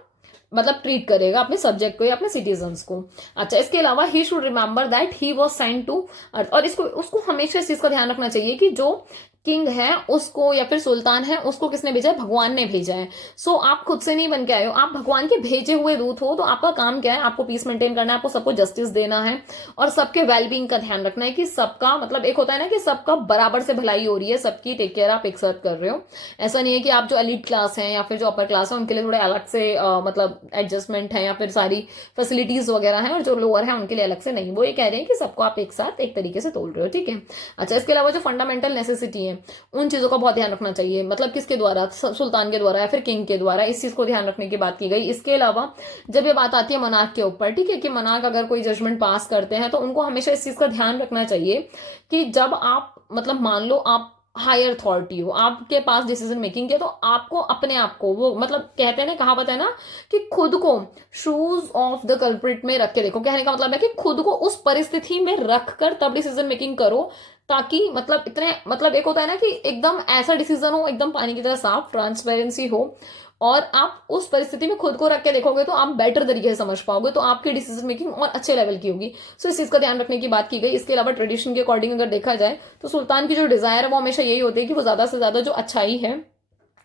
मतलब ट्रीट करेगा अपने सब्जेक्ट को या अपने सिटीजन्स को। अच्छा, इसके अलावा he should remember that he was sent to earth, और इसको उसको हमेशा इस चीज का ध्यान रखना चाहिए कि जो किंग है उसको या फिर सुल्तान है उसको किसने भेजा है, भगवान ने भेजा है। सो आप खुद से नहीं बन के आए हो, आप भगवान के भेजे हुए दूत हो। तो आपका काम क्या है, आपको पीस मेंटेन करना है, आपको सबको जस्टिस देना है और सबके वेलबींग का ध्यान रखना है कि सबका मतलब एक होता है ना कि सबका बराबर से भलाई हो रही है, सबकी टेक केयर आप एक साथ कर रहे हो। ऐसा नहीं है कि आप जो एलिट क्लास है या फिर जो अपर क्लास है उनके लिए थोड़े अलग से मतलब एडजस्टमेंट है या फिर सारी फैसिलिटीज वगैरह है, और जो लोअर है उनके लिए अलग से नहीं। वो ये कह रहे हैं कि सबको आप एक साथ एक तरीके से तोल रहे हो, ठीक है। अच्छा, इसके अलावा जो फंडामेंटल नेसेसिटी है उन चीजों का बहुत ध्यान रखना चाहिए। मतलब किसके द्वारा, सुल्तान के द्वारा या फिर किंग के द्वारा, इस चीज को ध्यान रखने की बात की गई। इसके अलावा जब ये बात आती है मनार्क के ऊपर, ठीक है, कि मनार्क अगर कोई जजमेंट पास करते हैं तो उनको हमेशा इस चीज का ध्यान रखना चाहिए कि जब आप मतलब मान लो आप हायर अथॉरिटी हो, आपके पास डिसीजन मेकिंग के, तो आपको अपने आप को वो मतलब कहते हैं ना, कहावत है ना कि खुद को शूज ऑफ द कल्प्रिट में रख के देखो। कहने का मतलब है कि खुद को उस परिस्थिति में रखकर तब डिसीजन मेकिंग करो, ताकि मतलब इतने मतलब एक होता है ना कि एकदम ऐसा डिसीजन हो एकदम पानी की तरह साफ, ट्रांसपेरेंसी हो, और आप उस परिस्थिति में खुद को रख के देखोगे तो आप बेटर तरीके से समझ पाओगे, तो आपकी डिसीजन मेकिंग और अच्छे लेवल की होगी। सो इस चीज का ध्यान रखने की बात की गई। इसके अलावा ट्रेडिशन के अकॉर्डिंग अगर देखा जाए तो सुल्तान की जो डिजायर है वो हमेशा यही होती है कि वो ज्यादा से ज्यादा जो अच्छाई है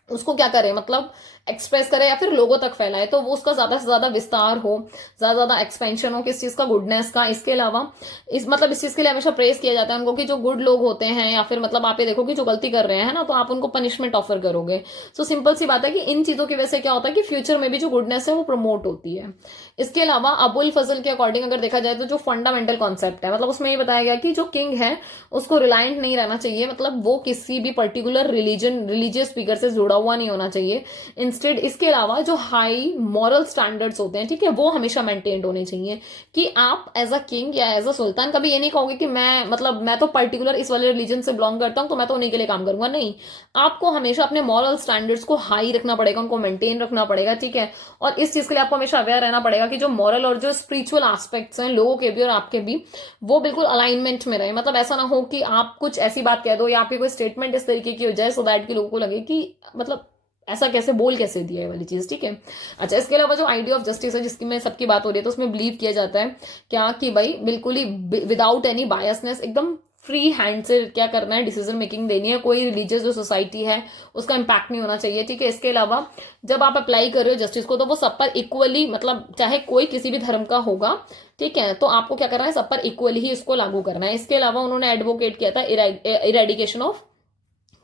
उसको क्या करे, मतलब एक्सप्रेस करे या फिर लोगों तक फैलाए, तो वो उसका ज्यादा से ज्यादा विस्तार हो, ज्यादा ज्यादा एक्सपेंशन हो किस चीज का, गुडनेस का। इसके अलावा इस मतलब इस चीज के लिए हमेशा प्रेस किया जाता है उनको कि जो गुड लोग होते हैं या फिर मतलब आप ये देखो कि जो गलती कर रहे हैं ना तो आप उनको पनिशमेंट ऑफर करोगे। सो सिंपल सी बात है कि इन चीजों की वजह से क्या होता है कि फ्यूचर में भी जो गुडनेस है वो प्रमोट होती है। इसके अलावा अबुल फजल के अकॉर्डिंग अगर देखा जाए तो जो फंडामेंटल कॉन्सेप्ट है मतलब उसमें ये बताया गया कि जो किंग है उसको रिलायंट नहीं रहना चाहिए, मतलब वो किसी भी पर्टिकुलर रिलीजियस फिगर से जुड़ा हुआ नहीं होना चाहिए। इंस्टेड इसके अलावा जो हाई मॉरल स्टैंडर्ड्स होते हैं, ठीक है, वो हमेशा मेंटेन्ड होने चाहिए। कि आप एज अ किंग या एज अ सुल्तान कभी ये नहीं कहोगे कि मैं मतलब मैं तो पर्टिकुलर इस वाले रिलीजन से बिलोंग करता हूं तो मैं तो उन्हीं के लिए काम करूंगा। नहीं, आपको हमेशा अपने मॉरल स्टैंडर्ड्स को हाई रखना पड़ेगा, उनको मेंटेन रखना पड़ेगा, ठीक है। और इस चीज के लिए आपको हमेशा अवेयर रहना पड़ेगा कि जो मॉरल और जो स्पिरिचुअल एस्पेक्ट्स हैं लोगों के भी और आपके भी, वो बिल्कुल अलाइनमेंट में रहे। मतलब ऐसा ना हो कि आप कुछ ऐसी बात कह दो या आपकी कोई स्टेटमेंट इस तरीके की हो जाए सो दैट कि लोगों को लगे कि मतलब ऐसा कैसे बोल कैसे दिया है वाली चीज, ठीक है। अच्छा, इसके अलावा जो आइडिया ऑफ जस्टिस है जिसकी में सबकी बात हो रही है तो उसमें बिलीव किया जाता है क्या कि भाई बिल्कुल ही विदाउट एनी बायसनेस एकदम फ्री हैंड से क्या करना है, डिसीजन मेकिंग देनी है। कोई रिलीजियस जो सोसाइटी है उसका इम्पैक्ट नहीं होना चाहिए, ठीक है। इसके अलावा जब आप अप्लाई कर रहे हो जस्टिस को तो वो सब पर इक्वली, मतलब चाहे कोई किसी भी धर्म का होगा, ठीक है, तो आपको क्या करना है, सब पर इक्वली ही इसको लागू करना है। इसके अलावा उन्होंने एडवोकेट किया था इरेडिकेशन ऑफ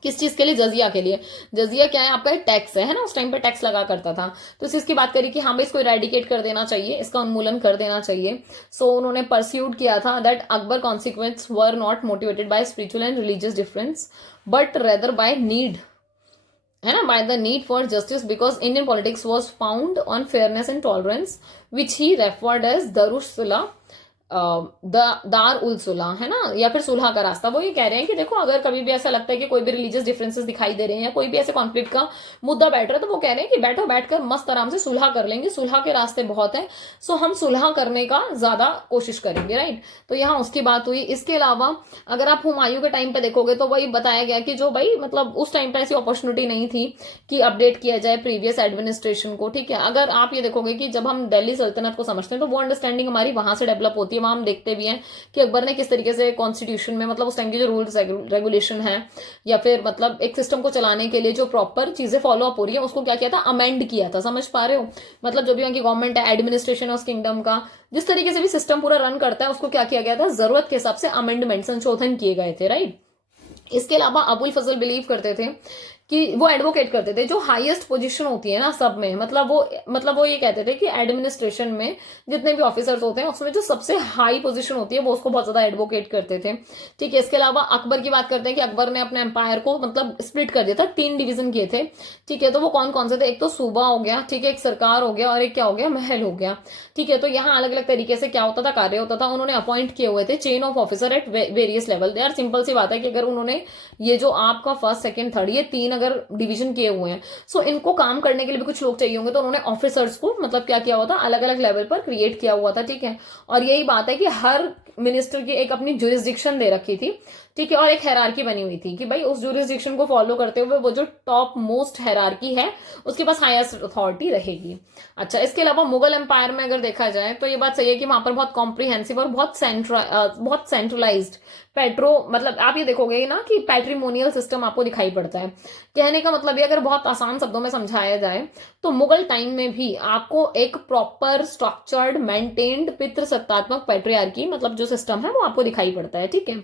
किस चीज के लिए, जजिया के लिए। जजिया क्या है, आपका टैक्स है ना, उस टाइम पे टैक्स लगा करता था, तो इस चीज की बात करी कि हाँ भाई इसको इरेडिकेट कर देना चाहिए, इसका उन्मूलन कर देना चाहिए। सो उन्होंने परस्यूड किया था that Akbar consequence were not motivated by spiritual and religious difference but rather by need, है ना, by the need for justice because Indian politics was found on fairness and tolerance which he referred as दरुसला दार उल सुलह, है ना, या फिर सुलह का रास्ता। वो ये कह रहे हैं कि देखो अगर कभी भी ऐसा लगता है कि कोई भी रिलीजियस डिफरेंसेस दिखाई दे रहे हैं या कोई भी ऐसे कॉन्फ्लिक्ट का मुद्दा बैठ रहा है तो वो कह रहे हैं कि बैठो, बैठकर मस्त आराम से सुलह कर लेंगे, सुलह के रास्ते बहुत है। सो हम सुलह करने का ज्यादा कोशिश करेंगे, राइट। तो यहाँ उसकी बात हुई। इसके अलावा अगर आप हुमायूं के टाइम पे देखोगे तो वही बताया गया कि जो भाई मतलब उस टाइम पे ऐसी अपॉर्चुनिटी नहीं थी कि अपडेट किया जाए प्रीवियस एडमिनिस्ट्रेशन को, ठीक है। अगर आप ये देखोगे कि जब हम दिल्ली सल्तनत को समझते हैं तो वो अंडरस्टैंडिंग हमारी वहां से डेवलप होती है। वहां हम देखते भी हैं कि अकबर ने किस तरीके से कॉन्स्टिट्यूशन में मतलब उस टाइम की जो रूल्स रेगुलेशन है या फिर मतलब एक सिस्टम को चलाने के लिए जो प्रॉपर चीजें फॉलो अप हो रही है उसको क्या किया था, अमेंड किया था। समझ पा रहे हो, मतलब जो भी वहां की गवर्नमेंट है, एडमिनिस्ट्रेशन है उस किंगडम का, जिस तरीके से भी सिस्टम पूरा रन करता है उसको क्या किया गया था, जरूरत के हिसाब से अमेंडमेंट संशोधन किए गए थे, राइट। इसके अलावा अबुल फजल बिलीव करते थे कि वो एडवोकेट करते थे जो हाईएस्ट पोजीशन होती है ना सब में, मतलब वो ये कहते थे कि एडमिनिस्ट्रेशन में जितने भी ऑफिसर्स होते हैं उसमें जो सबसे हाई पोजीशन होती है वो उसको बहुत ज्यादा एडवोकेट करते थे। ठीक है, इसके अलावा अकबर की बात करते हैं कि अकबर ने अपने एम्पायर को मतलब स्प्लिट कर दिया था, 3 डिवीजन किए थे। ठीक है, तो वो कौन कौन से थे, एक तो सूबा हो गया, ठीक है, एक सरकार हो गया और एक क्या हो गया, महल हो गया। ठीक है, तो यहाँ अलग अलग तरीके से क्या होता था, कार्य होता था। उन्होंने अपॉइंट किए हुए थे chain of officer at various level. यार सिंपल सी बात है कि अगर उन्होंने ये जो आपका फर्स्ट सेकंड थर्ड ये 3 अगर डिवीजन किए हुए हैं, सो इनको काम करने के लिए भी कुछ लोग चाहिए होंगे, तो उन्होंने ऑफिसर्स को मतलब क्या किया हुआ था, अलग अलग लेवल पर क्रिएट किया हुआ था। ठीक है, और यही बात है कि हर मिनिस्टर की एक अपनी जुरिस्डिक्शन दे रखी थी। ठीक है, और एक हैरार्की बनी हुई थी कि भाई उस जुरिस्डिक्शन को फॉलो करते हुए वो जो टॉप मोस्ट हैरार्की है उसके पास हाईएस्ट अथॉरिटी रहेगी। अच्छा, इसके अलावा मुगल एम्पायर में अगर देखा जाए तो ये बात सही है कि वहां पर बहुत कॉम्प्रिहेंसिव और बहुत सेंट्रलाइज्ड मतलब आप ये देखोगे ना कि पैट्रिमोनियल सिस्टम आपको दिखाई पड़ता है। कहने का मतलब ये अगर बहुत आसान शब्दों में समझाया जाए तो मुगल टाइम में भी आपको एक प्रॉपर स्ट्रक्चर्ड मेंटेन्ड पितृसत्तात्मक पैट्रियार्की मतलब जो सिस्टम है वो आपको दिखाई पड़ता है। ठीक है,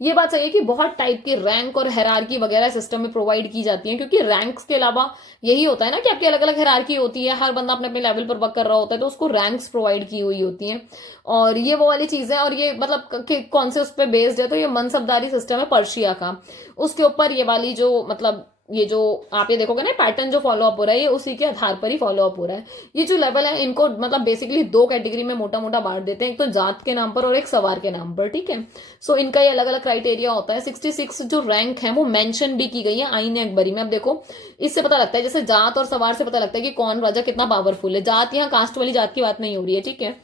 ये बात सही है कि बहुत टाइप की रैंक और हेरारकी वगैरह सिस्टम में प्रोवाइड की जाती है, क्योंकि रैंक्स के अलावा यही होता है ना कि आपकी अलग अलग हेरारकी होती है, हर बंदा अपने अपने लेवल पर वर्क कर रहा होता है, तो उसको रैंक्स प्रोवाइड की हुई होती हैं। और ये वो वाली चीज है, और ये मतलब कौन से उस पर बेस्ड है, तो ये मनसबदारी सिस्टम है पर्शिया का, उसके ऊपर ये वाली जो मतलब ये जो आप ये देखोगे ना पैटर्न जो फॉलो अप हो रहा है ये उसी के आधार पर ही फॉलो अप हो रहा है। ये जो लेवल है इनको मतलब बेसिकली 2 कैटेगरी में मोटा मोटा बांट देते हैं, एक तो जात के नाम पर और एक सवार के नाम पर। ठीक है, सो इनका ये अलग अलग क्राइटेरिया होता है। 66 जो रैंक है वो मेंशन भी की गई है आईन अकबरी में। अब देखो इससे पता लगता है, जैसे जात और सवार से पता लगता है कि कौन राजा कितना पावरफुल है। जात यहाँ कास्ट वाली जात की बात नहीं हो रही है। ठीक है,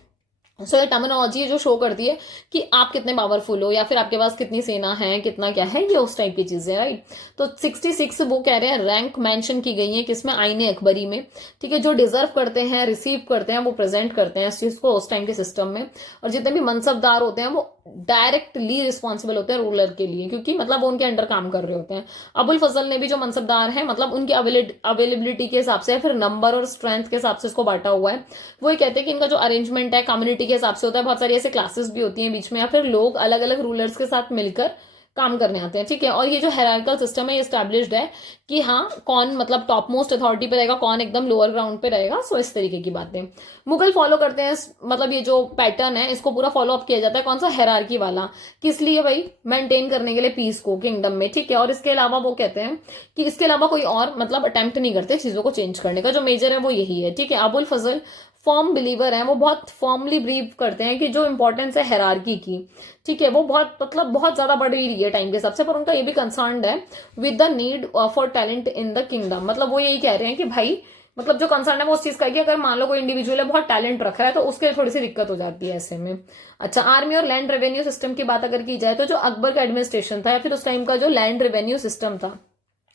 सो ये टर्मिनोलॉजी है जो शो करती है कि आप कितने पावरफुल हो या फिर आपके पास कितनी सेना है, कितना क्या है, ये उस टाइप की चीजें है, राइट। तो 66 वो कह रहे हैं रैंक मेंशन की गई है किसमें, आईने अकबरी में। ठीक है, जो डिजर्व करते हैं, रिसीव करते हैं, वो प्रेजेंट करते हैं इस चीज को उस टाइम के सिस्टम में। और जितने भी मनसबदार होते हैं वो डायरेक्टली रिस्पॉन्सिबल होते हैं रूलर के लिए, क्योंकि मतलब वो उनके अंडर काम कर रहे होते हैं। अबुल फजल ने भी जो मनसबदार है मतलब उनकी अवेलेबिलिटी के हिसाब से फिर नंबर और स्ट्रेंथ के हिसाब से इसको बांटा हुआ है। वो ये कहते हैं कि इनका जो अरेंजमेंट है कम्युनिटी के हिसाब से होता है, बहुत सारी ऐसे क्लासेस भी होती हैं बीच में, या फिर लोग अलग अलग रूलर्स के साथ मिलकर काम करने आते हैं। ठीक है, और ये जो हेरार्कल सिस्टम है ये एस्टैब्लिश्ड है कि हाँ कौन मतलब टॉप मोस्ट अथॉरिटी पे रहेगा, कौन एकदम लोअर ग्राउंड पे रहेगा। सो इस तरीके की बातें मुगल फॉलो करते हैं। मतलब ये जो पैटर्न है इसको पूरा फॉलो अप किया जाता है, कौन सा, हेरार्की वाला। किस लिए भाई, मेंटेन करने के लिए पीस को किंगडम में। ठीक है, और इसके अलावा वो कहते हैं कि इसके अलावा कोई और मतलब अटेम्प्ट नहीं करते चीजों को चेंज करने का, जो मेजर है वो यही है। ठीक है, अबुल फजल फॉर्म बिलीवर हैं, वो बहुत फॉर्मली बिलीव करते हैं कि जो इंपॉर्टेंस है हेरार्की की, ठीक है, वो बहुत मतलब बहुत ज्यादा बढ़ रही है टाइम के हिसाब से। पर उनका ये भी कंसर्न है with the need for talent in the kingdom. मतलब वो यही कह रहे हैं कि भाई मतलब जो कंसर्न है वो उस चीज का है कि अगर मान लो कोई इंडिविजुअल है बहुत टैलेंट रख रहा है तो उसके लिए थोड़ी सी दिक्कत हो जाती है ऐसे में। अच्छा, आर्मी और लैंड रेवेन्यू सिस्टम की बात अगर की जाए तो जो अकबर का एडमिनिस्ट्रेशन था या फिर उस टाइम का जो लैंड रेवेन्यू सिस्टम था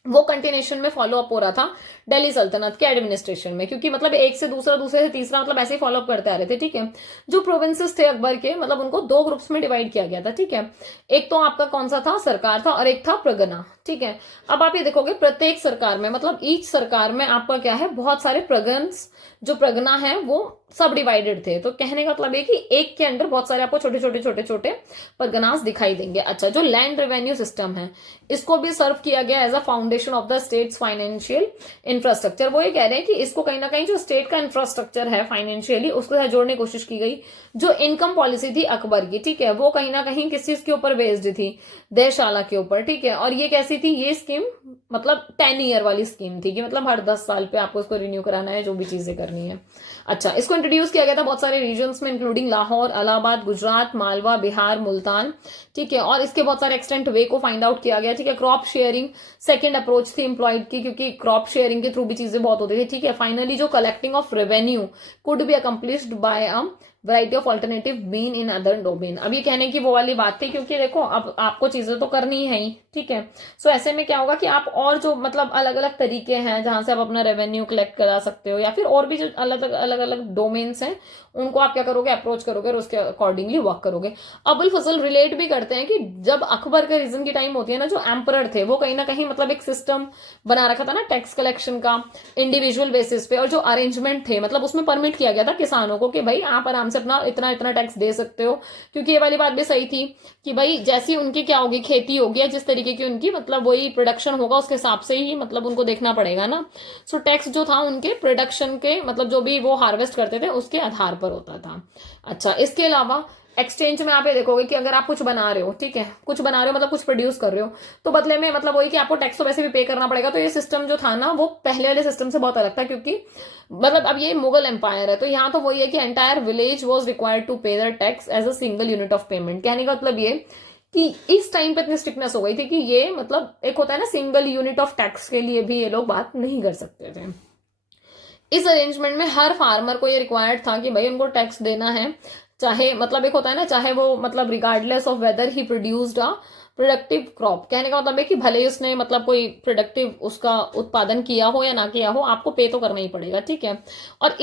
वो कंटिन्यूशन में फॉलो अप हो रहा था दिल्ली सल्तनत के एडमिनिस्ट्रेशन में, क्योंकि मतलब एक से दूसरा, दूसरे से तीसरा मतलब ऐसे ही फॉलो अप करते आ रहे थे। ठीक है, जो प्रोविंसेस थे अकबर के मतलब उनको 2 ग्रुप्स में डिवाइड किया गया था। ठीक है, एक तो आपका कौन सा था, सरकार था, और एक था प्रगना। ठीक है, अब आप ये देखोगे प्रत्येक सरकार में मतलब ईच सरकार में आपका क्या है, बहुत सारे प्रगन्स जो प्रगना है वो सब डिवाइडेड थे। तो कहने का मतलब है कि एक के अंडर बहुत सारे आपको छोटे छोटे छोटे छोटे परगनास दिखाई देंगे। अच्छा, जो लैंड रेवेन्यू सिस्टम है इसको भी सर्व किया गया as a foundation of the state's financial infrastructure. वो ये कह रहे हैं कि इसको कहीं ना कहीं जो स्टेट का इंफ्रास्ट्रक्चर है फाइनेंशियली उसके साथ जोड़ने की कोशिश की गई। जो इनकम पॉलिसी थी अकबर की, ठीक है, वो कहीं ना कहीं किस चीज के ऊपर बेस्ड थी, देशशाला के ऊपर। ठीक है, और ये कैसी थी, ये स्कीम मतलब 10 ईयर वाली स्कीम थी कि मतलब हर 10 साल पे आपको इसको रिन्यू कराना है जो भी चीजें करनी है। अच्छा, इसको इंट्रोड्यूस किया गया था बहुत सारे रीजन्स में इंक्लूडिंग लाहौर, इलाहाबाद, गुजरात, मालवा, बिहार, मुल्तान। ठीक है, और इसके बहुत सारे एक्सटेंट वे को फाइंड आउट किया गया। ठीक है, क्रॉप शेयरिंग सेकंड अप्रोच थी एम्प्लॉयड की, क्योंकि क्रॉप शेयरिंग के थ्रू भी चीजें बहुत होती थी। ठीक है, फाइनली जो collecting of revenue could be accomplished by a variety of alternative mean in other domain. अब ये कहने की वो वाली बात थी, क्योंकि देखो अब आपको चीजें तो करनी है ही। ठीक है, सो ऐसे में क्या होगा कि आप और जो मतलब अलग अलग तरीके हैं जहां से आप अपना रेवेन्यू कलेक्ट करा सकते हो, या फिर और भी जो अलग अलग डोमेन्स हैं उनको आप क्या करोगे, अप्रोच करोगे और उसके अकॉर्डिंगली वर्क करोगे। अबुल फजल रिलेट भी करते हैं कि जब अकबर के रीजन की टाइम होती है ना, जो एम्परर थे वो कहीं ना कहीं मतलब एक सिस्टम बना रखा था ना टैक्स कलेक्शन का इंडिविजुअल बेसिस पे, और जो अरेंजमेंट थे मतलब उसमें परमिट किया गया था किसानों को कि भाई आप आराम से अपना इतना इतना टैक्स दे सकते हो। क्योंकि ये वाली बात भी सही थी कि भाई जैसी उनकी क्या होगी, खेती होगी या जिस तरीके की उनकी मतलब वही प्रोडक्शन होगा उसके हिसाब से ही मतलब उनको देखना पड़ेगा ना। सो टैक्स जो था उनके प्रोडक्शन के मतलब जो भी वो हार्वेस्ट करते थे उसके आधार पर होता था। अच्छा, इसके अलावा एक्सचेंज में आप ये देखोगे कि अगर आप कुछ बना रहे हो, ठीक है, कुछ बना रहे हो मतलब कुछ प्रोड्यूस कर रहे हो, तो बदले में मतलब वही कि आपको टैक्स तो वैसे भी पे करना पड़ेगा। तो ये सिस्टम जो था ना वो पहले वाले सिस्टम से बहुत अलग था, क्योंकि मतलब अब ये मुगल एम्पायर है, तो यहाँ तो वही है कि entire village was required to pay the tax as a single unit of payment. कहने का मतलब ये कि इस टाइम पे इतनी स्ट्रिक्टनेस हो गई थी कि ये मतलब एक होता है ना सिंगल यूनिट ऑफ टैक्स के लिए भी ये लोग बात नहीं कर सकते थे। इस अरेंजमेंट में हर फार्मर को ये रिक्वायर्ड था कि भाई उनको टैक्स देना है, चाहे मतलब एक होता है ना चाहे वो मतलब regardless of weather he produced a productive crop. कहने का मतलब है कि भले ही उसने मतलब कोई प्रोडक्टिव उसका उत्पादन किया हो या ना किया हो, आपको पे तो करना ही पड़ेगा, ठीक है। और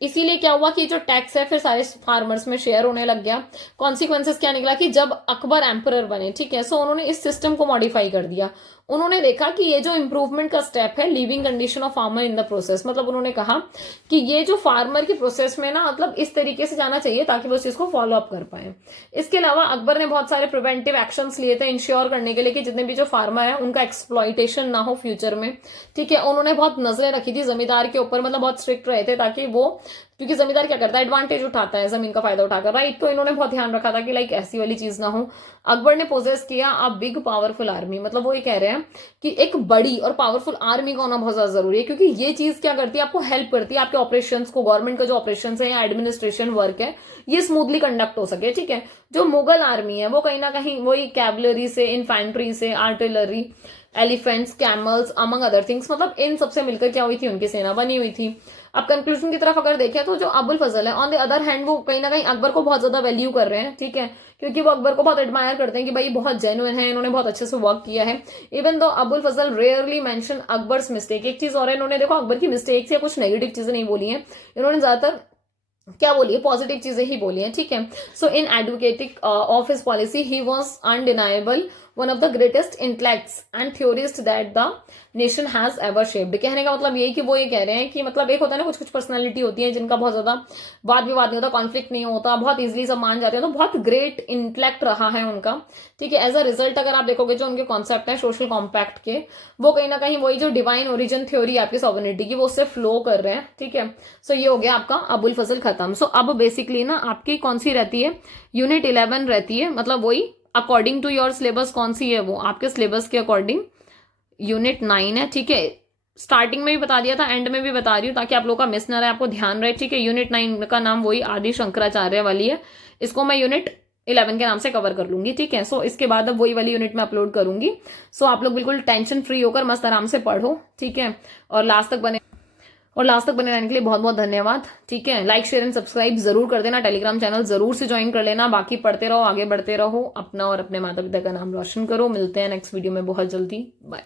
इसीलिए क्या हुआ कि जो टैक्स है फिर सारे फार्मर्स में शेयर होने लग गया। कॉन्सिक्वेंसेस क्या निकला कि जब अकबर एम्परर बने, ठीक है, सो उन्होंने इस सिस्टम को मॉडिफाई कर दिया। उन्होंने देखा कि ये जो इंप्रूवमेंट का स्टेप है, living condition of farmer in the process, मतलब उन्होंने कहा कि ये जो फार्मर की प्रोसेस में ना मतलब इस तरीके से जाना चाहिए ताकि वो उस चीज को फॉलो अप कर पाए। इसके अलावा अकबर ने बहुत सारे प्रिवेंटिव एक्शंस लिए थे इंश्योर करने के लिए कि जितने भी जो फार्मर है उनका एक्सप्लॉइटेशन ना हो फ्यूचर में, ठीक है। उन्होंने बहुत नजरें रखी थी जमींदार के ऊपर, मतलब बहुत स्ट्रिक्ट रहे थे ताकि वो, क्योंकि जमींदार क्या करता है एडवांटेज उठाता है जमीन का फायदा उठाकर, राइट। तो इन्होंने बहुत ध्यान रखा था कि लाइक ऐसी वाली चीज ना हो। अकबर ने पोजेस किया अ बिग पावरफुल आर्मी, मतलब वो ये कह रहे हैं कि एक बड़ी और पावरफुल आर्मी का होना बहुत ज्यादा जरूरी है, क्योंकि ये चीज क्या करती है, आपको हेल्प करती है आपके ऑपरेशंस को, गवर्नमेंट का जो ऑपरेशंस है या एडमिनिस्ट्रेशन वर्क है ये स्मूथली कंडक्ट हो सके, ठीक है। जो मुगल आर्मी है वो कहीं ना कहीं वही कैवलरी से, इन्फेंट्री से, artillery, elephants, camels among other things, मतलब इन सबसे मिलकर क्या हुई थी, उनकी सेना बनी हुई थी। अब कंक्लूजन की तरफ अगर देखें तो जो अबुल फजल है ऑन द अदर हैंड वो कहीं ना कहीं अकबर को बहुत ज्यादा वैल्यू कर रहे हैं, ठीक है, क्योंकि वो अकबर को बहुत एडमायर करते हैं कि भाई बहुत जेन्युइन है, इन्होंने बहुत अच्छे से वर्क किया है। इवन दो अबुल फजल रेयरली मेंशन अकबर्स मिस्टेक। एक चीज और है, इन्होंने देखो अकबर की मिस्टेक्स या कुछ नेगेटिव चीजें नहीं बोली हैं, इन्होंने ज्यादातर क्या बोली है, पॉजिटिव चीजें ही बोली हैं, ठीक है। So in advocating of his policy he was undeniable one of the greatest intellects and theorist that the nation has ever shaped. कहने का मतलब यही कि वो ये कह रहे हैं कि मतलब एक होता है ना कुछ कुछ पर्सनालिटी होती है जिनका बहुत ज्यादा वाद विवाद नहीं होता, कॉन्फ्लिक्ट नहीं होता, बहुत इजीली सब मान जाते हैं, तो बहुत ग्रेट इंटेलेक्ट रहा है उनका, ठीक है। एज अ रिजल्ट अगर आप देखोगे जो उनके कॉन्सेप्ट है सोशल कॉम्पैक्ट के, वो कहीं ना कहीं वही जो डिवाइन ओरिजिन थ्योरी आपकी सॉवरेनिटी की वो उससे फ्लो कर रहे हैं, ठीक है। सो ये हो गया आपका अबुल फजल खत्म। सो अब बेसिकली ना आपकी कौन सी रहती है, यूनिट 11 रहती है, मतलब वही अकॉर्डिंग टू योर सिलेबस कौन सी है, वो आपके सिलेबस के अकॉर्डिंग यूनिट 9 है, ठीक है। स्टार्टिंग में भी बता दिया था, एंड में भी बता रही हूँ ताकि आप लोग का मिस ना रहे, आपको ध्यान रहे, ठीक है। यूनिट 9 का नाम वही आदि शंकराचार्य वाली है, इसको मैं यूनिट 11 के नाम से कवर कर लूंगी, ठीक है। सो इसके बाद अब वही वाली यूनिट में अपलोड करूंगी। सो आप लोग बिल्कुल टेंशन फ्री होकर मस्त आराम से पढ़ो, ठीक है। और लास्ट तक बने रहने के लिए बहुत बहुत धन्यवाद, ठीक है। लाइक शेयर एंड सब्सक्राइब जरूर कर देना, टेलीग्राम चैनल जरूर से ज्वाइन कर लेना। बाकी पढ़ते रहो, आगे बढ़ते रहो, अपना और अपने माता पिता का नाम रोशन करो। मिलते हैं नेक्स्ट वीडियो में बहुत जल्दी, बाय।